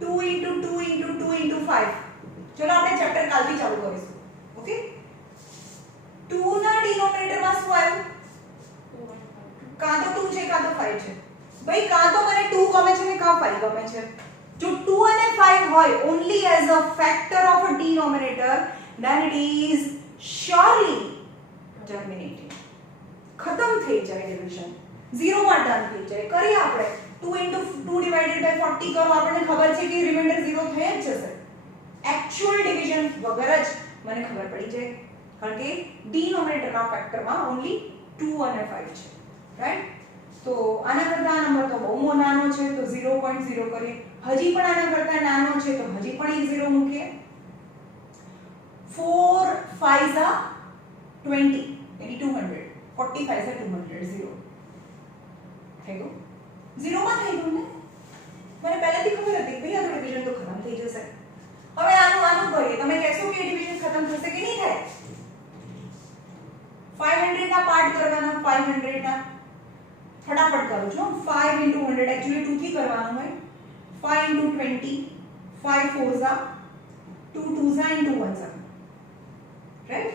2 into 2 into 2 into 5. ચલો આપણે ચેપ્ટર કાલથી ચાલુ કરીશું. ઓકે. 2 ના ડિનોમિનેટરમાં શું આવ્યું? કાં તો 2 છે કાં તો 5 છે. ભાઈ કાં તો મને 2 ગમે છે ને કાં 5 ગમે છે. જો 2 અને 5 હોય only as a factor of a denominator then it is surely terminating. ખતમ ખતમ થઈ જાય ડિવિઝન 0 માં ટર્ન થઈ જાય. કરીએ આપણે 2 * 2 ડિવાઇડેડ બાય 40 કરો, આપણને ખબર છે કે રિમાઇન્ડર 0 થઈ જ જશે. એક્ચ્યુઅલ ડિવિઝન વગર જ મને ખબર પડી જાય, કારણ કે ડિનોમિનેટરના ફેક્ટરમાં ઓન્લી 2 અને 5 છે, રાઈટ? તો આના કરતા આ નંબર તો બહુ નાનો છે, તો 0.0 કરીએ. હજી પણ આના કરતા નાનો છે, તો હજી પણ એક 0 મૂકીએ. 4 5 are 20 એટલે 200, 40 5 are 200, 0 થઈ ગયું. 0 માં થઈ ગયું ને. મને પહેલેથી ખબર હતી કે આ ડિવિઝન તો ખતમ થઈ જશે. હવે આનું કરીએ. તમે કહેશો કે ડિવિઝન ખતમ થશે કે નહીં થાય? 500 ના પાર્ટ કરવાના. 500 ના ફટાફટ કરું છું. 5 * 100 एक्चुअली 2 થી કરવાનું હોય. 5 * 20, 5 4s are 2 2s are and 2 1s are, right?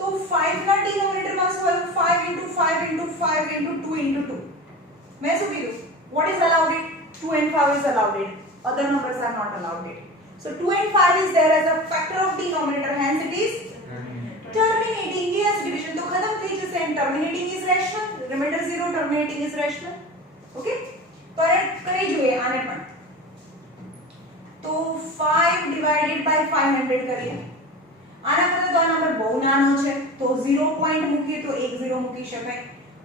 તો 5 ના ડિનોમિનેટર માં શું આવ્યું? 5 * 5 * 5 * 2 * 2. મેં શું કીધું? What is allowed it? 2 and 5 is allowed it. Other numbers are not allowed it. So 2 and 5 is there as a factor of denominator, hence it is terminating. Yes, division तो खत्म થઈ जैसे and terminating is rational. Remainder 0, terminating is rational. Okay? तो करे જોઈએ આને પણ. તો 5 divided by 500 કરીએ. આના કરતા તો આ નંબર બહુ નાનો છે, તો 0 પોઈન્ટ મૂકીએ તો 1 0 મૂકી શકાય.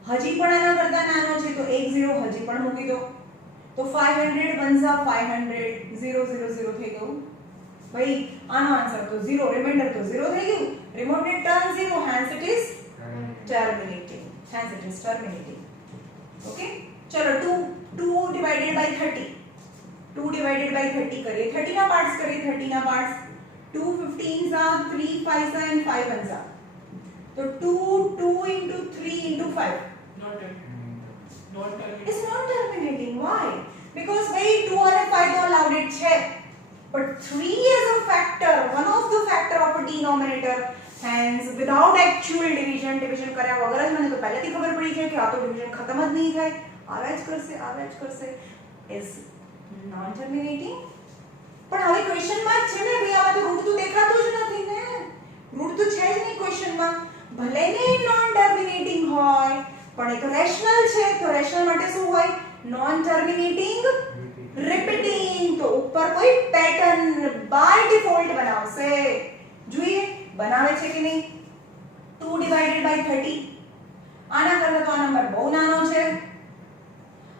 હજી પણ આના કરતા નાનો છે, તો 1 0 હજી પણ મૂકી દો. તો 500 બનશે 500, 0 0 0 થઈ ગયું. ભાઈ આનો આન્સર તો 0, રિમાઇન્ડર તો 0 થઈ ગયું. Remote turn 0, hence it is terminating. Hence it is terminating. Okay? ચલો 2 divided by 30. 2 divided by 30 કરીએ. 30 ના પાર્ટ્સ કરીએ. 30 ના parts 2 15s are 3 5s are and 5 1s are. તો 2 into 3 into 5. Not terminating. Not terminating. It's not terminating. Why? Because ભાઈ 2 અને 5 તો allowed it છે. But 3 is a factor, one of the factor of a denominator. Hence, without actual division કર્યા વગર જ મને તો પહેલેથી ખબર પડી જાય કે આ તો ડિવિઝન ખતમ જ નહીં થાય. આવ્યા જ કરશે. Is non terminating. પણ હવે ક્વેશ્ચનમાં જ છે ને ભાઈ, આમાં તો રૂટ તો દેખાતું જ નથી ને. રૂટ તો છે જ નહીં ક્વેશ્ચનમાં. ભલે ને નોન ટર્મિનેટિંગ હોય, પણ એક રેશનલ છે, તો રેશનલ માટે શું હોય? Non terminating repeating. તો ઉપર કોઈ પેટર્ન બાય ડિફોલ્ટ બનાવશે. જોઈએ બનાવે છે કે નહીં. 2 divided by 30. આના કરતા તો આ નંબર બહુ નાનો છે.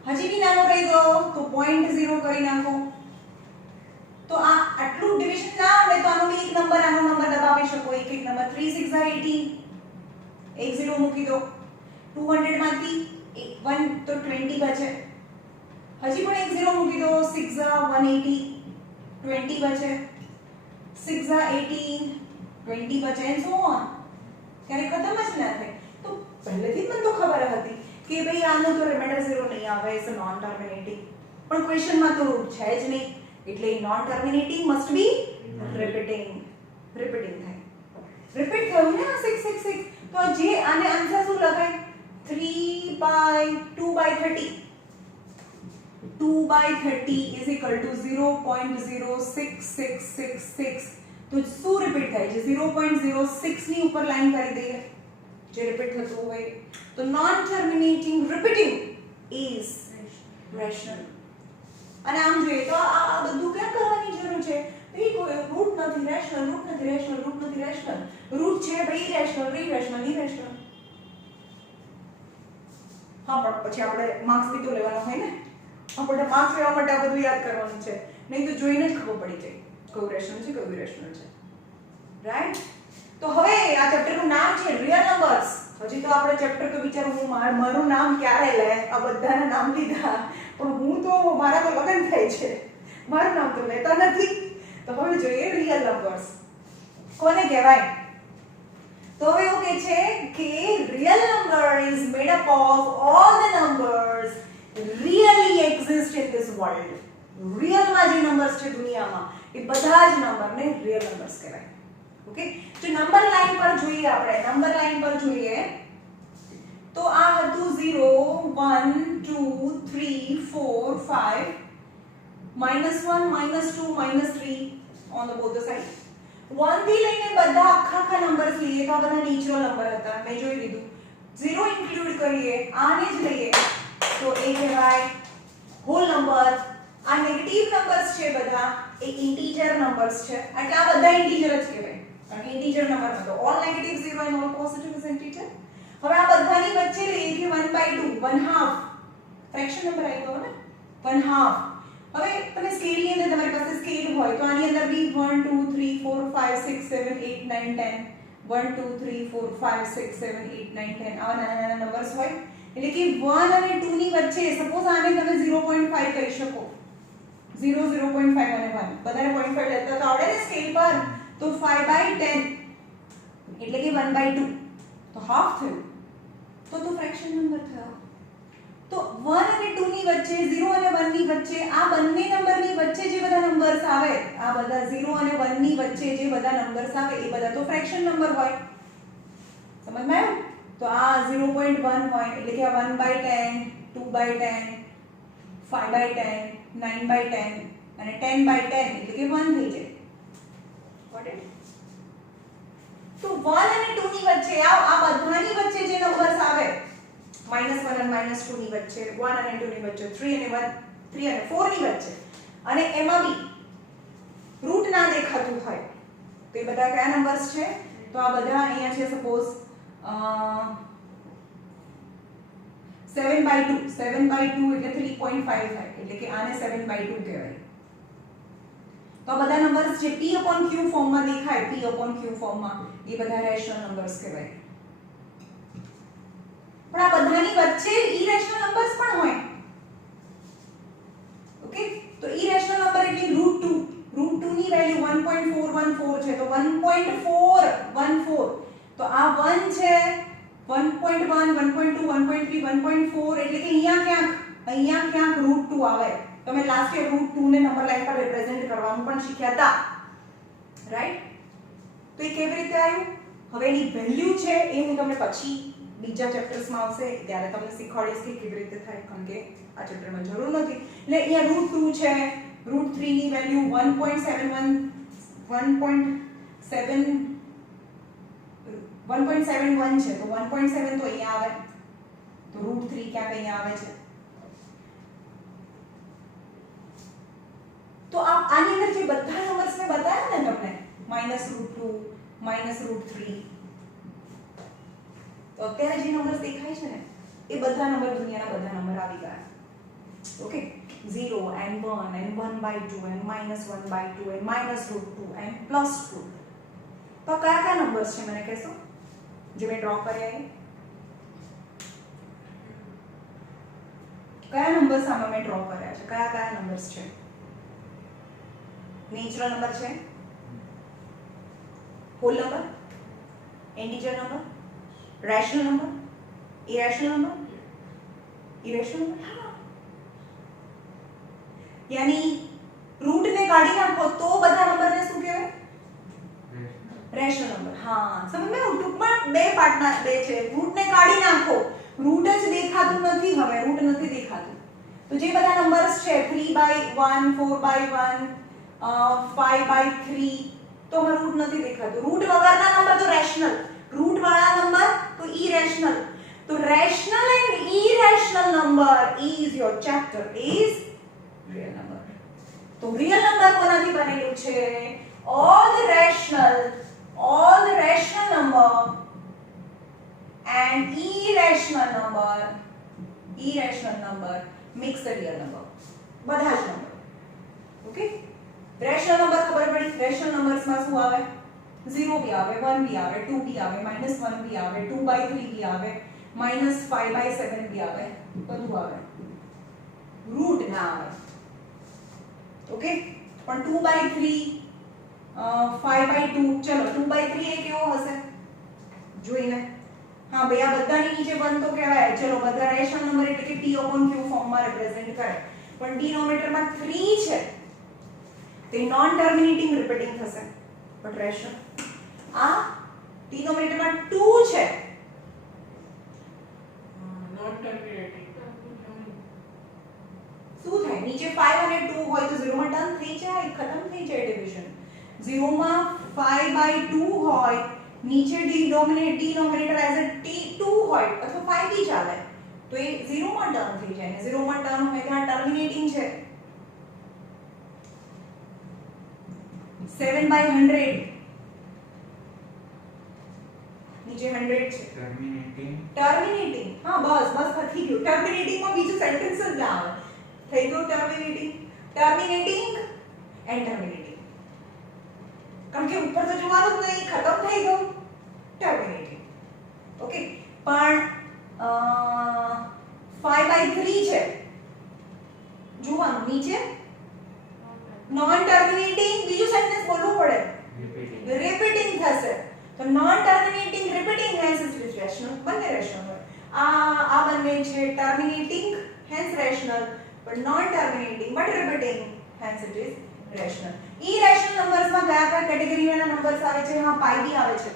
હજી બી નાનો રહી ગયો, તો 0.0 કરી નાખો. તો આ આટલું ડિવિઝન ના આવડે તો આનો બી એક નંબર દબાવી શકો. એક નંબર 3 6 are 18. 1 0 મૂકી દો. 200 માંથી 1 તો 20 બચે. હજી પણ 1 0 મૂકી દો. 6 are 180, 20 બચે. 6 are 18, 20 બચે and so on. ક્યારે ખતમ જ ના થાય. તો પહેલેથી મને તો ખબર હતી કે ભાઈ આનું તો રિમાઇન્ડર 0 નહીં આવે, ઇટ્સ નોન ટર્મિનેટિંગ. પણ ક્વેશ્ચનમાં તો રૂટ છે જ નહીં, એટલે non terminating must be repeating થાય. રિપીટ થયું ને 6 6 6. તો જે આને આન્સર શું લખાય? 3 by 2 by 30. 2 by 30 is equal to 0.06666. તો શું રિપીટ થાય છે? 0.06 ની ઉપર લાઈન કરી દઈએ જે રિપીટ થતું હોય. તો non terminating repeating is rational. અને આમ જોઈએ તો આ બધું કેમ કરવાની જરૂર છે? ભાઈ કોઈ રૂટ નથી રેશનલ, રૂટ નથી રેશનલ, રૂટ નથી રેશનલ. રૂટ છે ભાઈ રેશનલ, ઇરેશનલ, ઇરેશનલ. હા, પણ પછી આપણે માર્ક્સ બી તો લેવાનો હોય ને. આપણે માર્ક્સ લેવા માટે આ બધું યાદ કરવાનું છે, નહીં તો જોઈને જ ખબર પડી જાય કયું રેશનલ છે કયું ઇરેશનલ છે. રાઈટ? તો હવે આ ચેપ્ટરનું નામ છે રિયલ નંબર્સ. હજી તો આપણે ચેપ્ટર તો વિચારું હું મારું નામ ક્યારે લે. આ બધાના નામ લીધા, પણ હું તો મારા તો લગન થાય છે, મારું નામ તો લેતા નથી. તો હવે જોઈએ રિયલ નંબર્સ કોને કહેવાય. તો હવે એવું કહે છે કે real number is made up of all the numbers really exist in this world. રિયલમાં જે નંબર્સ છે દુનિયામાં એ બધા જ નંબરને રિયલ નંબર્સ કહેવાય. ઓકે? તો નંબર લાઈન પર જોઈએ આપણે. નંબર લાઈન પર જોઈએ તો આ હતું 0 1 2 3 4 5 -1 -2 -3 on the both the side. 1 થી લઈને બધા આખા નંબર્સ લઈએ તો આ બધા નેચરલ નંબર હતા, મેં જોઈ લીધું. 0 ઇન્ક્લુડ કરીએ, આને જ લઈએ તો એ કહેવાય હોલ નંબર. આ નેગેટિવ નંબર્સ છે બધા એ ઇન્ટીજર નંબર્સ છે, એટલે આ બધા ઇન્ટીજર જ કહેવાય. અને ઇન્ટીજર નંબર માં તો all negative 0 and all positive is integer. હવે આ બધાની વચ્ચે લઈએ કે 1/2, 1/2 ફ્રેક્શન નંબર આવી ગયો ને, 1/2. હવે તમે સ્કેલ ની અંદર તમારી પાસે સ્કેલ હોય તો આની અંદર બી 1 2 3 4 5 6 7 8 9 10 1 2 3 4 5 6 7 8 9 10 આવા નાના નાના નંબર્સ હોય. એટલે કે 1 અને 2 ની વચ્ચે સપોઝ આને તમે 0.5 કહી શકો, 0 0.5 અને 1 બધાને 0.5 લેતા તો આવડે ને સ્કેલ પર, તો 5/10 એટલે કે 1/2 તો હાફ થયું, તો ફ્રેક્શન નંબર થયો. તો 1 અને 2 ની વચ્ચે, 0 અને 1 ની વચ્ચે, આ બંને નંબરની વચ્ચે જે બધા નંબર્સ આવે, આ બધા 0 અને 1 ની વચ્ચે જે બધા નંબર્સ આવે એ બધા તો ફ્રેક્શન નંબર હોય. સમજમાં આવ્યું? તો આ 0.1 હોય એટલે કે આ 1/10, 2/10, 5/10, 9/10 અને 10/10 એટલે કે 1 થઈ જાય. Got it? તો 1 અને 2 ની વચ્ચે આ બધાની વચ્ચે જે નંબર્સ આવે, -1 અને -2 ની વચ્ચે, 1 અને 2 ની વચ્ચે, 3 અને 4 ની વચ્ચે, અને એમાં બી રૂટ ના દેખાતું હોય તો એ બધા કયા નંબર્સ છે? તો આ બધા અહીંયા છે સપોઝ 7/2 એટલે 3.5 થાય એટલે કે આને 7/2 કહેવાય. તો આ બધા નંબર્સ જે p/q ફોર્મમાં દેખાય, p/q ફોર્મમાં, એ બધા રેશનલ નંબર્સ કહેવાય. પણ આ બધાની વચ્ચે ઇરેશનલ નંબર્સ પણ હોય. ઓકે, તો ઇરેશનલ નંબર એટલે √2 ની વેલ્યુ 1.414 છે તો 1.414, તો આ 1 છે, 1.1 1.2 1.3 1.4 એટલે કે અહીંયા ક્યાંક √2 આવે. તમે લાસ્ટ યર √2 ને નંબર લાઈન પર રિપ્રેઝન્ટ કરવાનું પણ શીખ્યા હતા, રાઈટ? તો એ કેવી રીતે આવ્યું? હવે એની વેલ્યુ છે એ હું તમને પછી બીજા ચેપ્ટર્સમાં આવશે ત્યારે તમને શીખવાડીશ કે કેવી રીતે થાય, કારણ કે આ ચેપ્ટરમાં જરૂર નથી. એટલે અહીંયા √2 છે, √3 ની વેલ્યુ 1.71 છે તો 1.7 તો અહીંયા આવે, તો √3 ક્યાંક અહીંયા આવે છે. તો આની અંદર જે બધા નંબર્સ મેં બતાવ્યા ને તમને, -√2 -√3, તો અત્યારે જે નંબર્સ દેખાય છે ને એ બધા નંબર, દુનિયાના બધા નંબર આવી ગયા. Okay, 0 and 1 and 1/2 and -1/2 and -√2 and +2. તો કયા કયા નંબર્સ છે મને કહેશો જે મેં ડ્રો કર્યા? કયા નંબર્સ આમાં મેં ડ્રો કર્યા છે? કયા કયા નંબર્સ છે? નેચરલ નંબર છે, whole number, integer number, rational number, irrational number, irrational number. યાની રૂટ ને કાઢી નાખો તો બધા નંબરને શું કહેવાય? Rational number. હા, સમજ્યા? ટૂંકમાં બે પાર્ટના બે છે. રૂટ ને કાઢી નાખો, રૂટ જ દેખાતું નથી, હવે રૂટ નથી દેખાતું. તો જે બધા નંબર્સ છે 3/1 4/1 5/3 તો હવે રૂટ નથી દેખાતું. રૂટ વગરના નંબર તો રેશનલ, રૂટ વાળા નંબર તો ઇરેશનલ. તો rational and irrational number is your chapter is real number. તો રિયલ નંબર કોનાથી બનેલું છે? all the rational number and irrational number makes the real number. બધા જ નંબર. ઓકે, રેશનલ નંબર ખબર પડી. રેશનલ નંબર્સમાં શું આવે? 0 બી આવે, 1 બી આવે, 2 બી આવે, -1 બી આવે, 2/3 બી આવે, -5/7 બી આવે, બધું આવે, રૂટ ના આવે. ઓકે, પણ 2/3 5/2, ચલો 2/3 એ કેવો હશે જોઈને? હા ભાઈ, આ બધાની નીચે 1 તો કહેવાય. ચલો બધા રેશનલ નંબર એટલે કે p/q ફોર્મમાં રિપ્રેઝન્ટ કરે, પણ ડિનોમિનેટરમાં 3 છે તે નોન ટર્મિનેટિંગ રિપીટિંગ થશે, બટ રેશનલ આ ડિનોમિનેટરમાં 2 છે, નોન ટર્મિનેટિંગ. શું થાય? નીચે 5 અને 2 હોય તો 0 માં ડન થઈ જાય, ખતમ થઈ જાય ડિવિઝન. 0 માં 5/2 હોય નીચે ડિનોમિનેટર એઝ અ t2 હોય અથવા 5 બી ચાલે તો એ 0 માં ટર્ન થઈ જાય ને 0 માં ટર્ન હોય ત્યાં ટર્મિનેટિંગ છે 7/100 નીચે 100 છે ટર્મિનેટિંગ હા બસ પતી ગયું ટર્મિનેટિંગ માં બીજું સેન્ટેન્સ જ ના આવે થઈ ગયું ટર્મિનેટિંગ એન્ડ ટર્મિનેટિંગ કારણ કે ઉપર તો જોવાનું જ નહીં ખતમ થઈ ગયું ટર્મિનેટિંગ ઓકે પણ 5/3 છે જોવાનું નીચે નોન ટર્મિનેટિંગ બીજું સેન્ટેન્સ બોલવું પડે રિપીટિંગ થશે તો non terminating repeating hence is rational બંને રેશનલ હોય આ બંને છે ટર્મિનેટિંગ હેન્સ રેશનલ પણ non terminating but repeating hence it is rational irrational numbers માં કયા કયા કેટેગરીના નંબર્સ આવે છે હા પાઈ બી આવે છે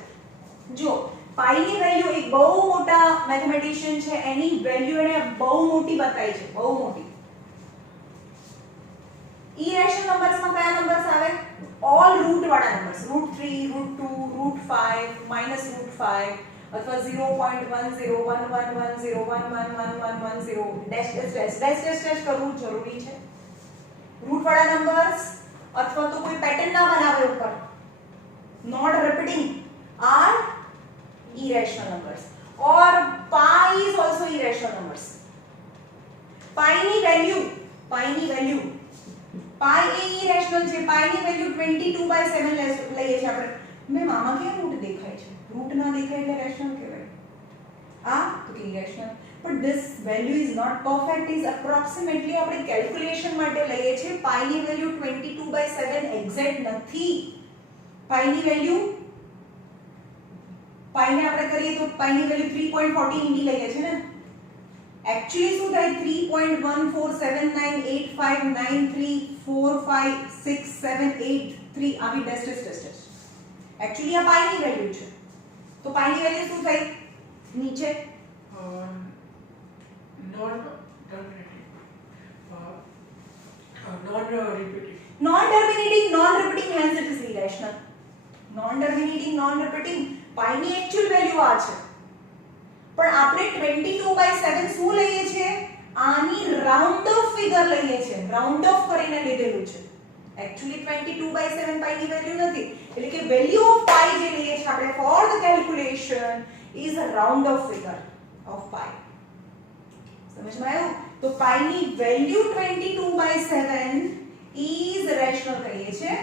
જો પાઈ ની વેલ્યુ એક બહુ મોટા મેથેમેટિશિયન છે એની વેલ્યુ એને બહુ મોટી બતાવી છે બહુ મોટી ઇરેશનલ નંબર્સ માં કયા નંબર્સ આવે ઓલ રૂટ વાળા નંબર્સ √3 √2 √5 -√5 અથવા 0.101111111110 ડેશ કરવું જરૂરી છે રૂટ વાળા નંબર્સ અથવા તો કોઈ પેટર્ન ના બનાવે ઉપર not repeating are irrational numbers or pi is also irrational numbers pi ની વેલ્યુ pi એ irrational છે pi ની વેલ્યુ 22/7 લઈએ છે આપણે મેમ આમાં કેમ રૂટ દેખાય છે રૂટ ના દેખાય એટલે રેશનલ કહેવાય આ તો irrational but this value is not perfect is approximately આપણે કેલ્ક્યુલેશન માટે લઈએ છે pi ની વેલ્યુ 22/7 એક્ઝેક્ટ નથી pi ની વેલ્યુ પાઈ ને આપણે કરીએ તો પાઈ ની વેલ્યુ 3.14 ઇન્ડી લઈએ છે ને એક્ચ્યુઅલી શું થાય 3.14798593456783 આવી બેસ્ટ એક્ચ્યુઅલી આ પાઈ ની વેલ્યુ છે તો પાઈ ની વેલ્યુ શું થઈ નીચે non terminating non repeating non terminating non repeating hence it is irrational non terminating non repeating પાઈ ની એક્ચ્યુઅલ વેલ્યુ આ છે પણ આપણે 22/7 શું લઈએ છીએ આની રાઉન્ડ ઓફ ફિગર લઈએ છીએ રાઉન્ડ ઓફ કરીને લીધેલું છે એક્ચ્યુઅલી 22/7 પાઈ ની વેલ્યુ નથી એટલે કે વેલ્યુ ઓફ પાઈ જે લઈએ છીએ આપણે for the calculation is a round of figure of pi સમજમાં આવ્યું તો પાઈ ની વેલ્યુ 22/7 ઇઝ રેશનલ કહીએ છીએ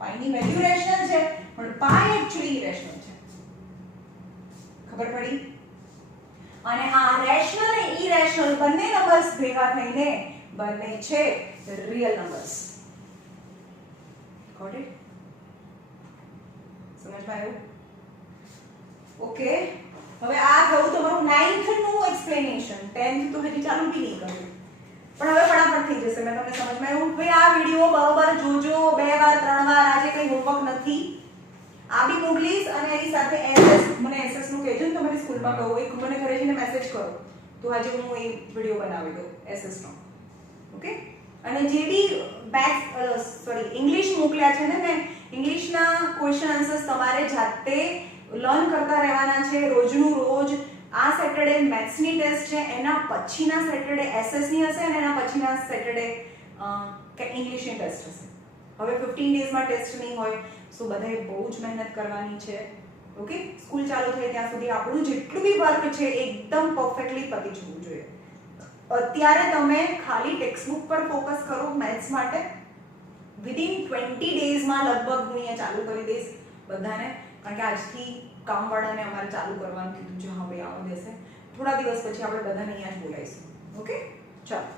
પાઈ ની વેલ્યુ રેશનલ છે પણ પાઈ એક્ચ્યુઅલી ઇરેશનલ છે ખબર પડી અને આ રેશનલ અને ઇરેશનલ બંને નંબર્સ ભેગા થઈને બને છે રિયલ નંબર્સ ગોટ ઇટ સમજમાં આવ્યું ઓકે હવે આ થયું તમારું 9th નું એક્સપ્લેનેશન 10th તો હજી ચાલુ બી નહીં કર્યું પણ હવે ફટાફટ થઈ જશે મેં તમને સમજમાં આવ્યું ભાઈ આ વિડિયો બરોબર જોજો 2 વાર 3 વાર આજે કઈ હોમવર્ક નથી આ બી મોકલીશ અને એની સાથે એસએસ મને એસએસ નું કહેજો ને તમારી સ્કૂલમાં કહો એક મને ઘરે જઈને મેસેજ કરો તો આજે હું એ વિડિયો બનાવી દઉં એસએસ નો ઓકે અને જે બી ઇંગ્લિશ મોકલ્યા છે ને મેં ઇંગ્લિશના ક્વેશ્ચન આન્સર્સ તમારે જાતે લર્ન કરતા રહેવાના છે રોજનું રોજ આ સેટરડે મેથ્સની ટેસ્ટ છે એના પછીના સેટરડે એસએસ ની હશે અને એના પછીના સેટરડે ઇંગ્લિશની ટેસ્ટ હશે હવે 15 ડેઝમાં ટેસ્ટ નહીં હોય સો બધાએ બહુ જ મહેનત કરવાની છે ઓકે સ્કૂલ ચાલુ થાય ત્યાં સુધી આપણું જેટલું બી વર્ક છે એકદમ પરફેક્ટલી પતી જવું જોઈએ અત્યારે તમે ખાલી ટેક્સ્ટબુક પર ફોકસ કરો મેથ્સ માટે વિધિન 20 ડેઝમાં લગભગ હું અહીંયા ચાલુ કરી દઈશ બધાને કારણ કે આજથી કામવાળાને અમારે ચાલુ કરવાનું કીધું છે હવે આવો દેશે થોડા દિવસ પછી આપણે બધાને અહીંયા જ બોલાવીશું ઓકે ચાલો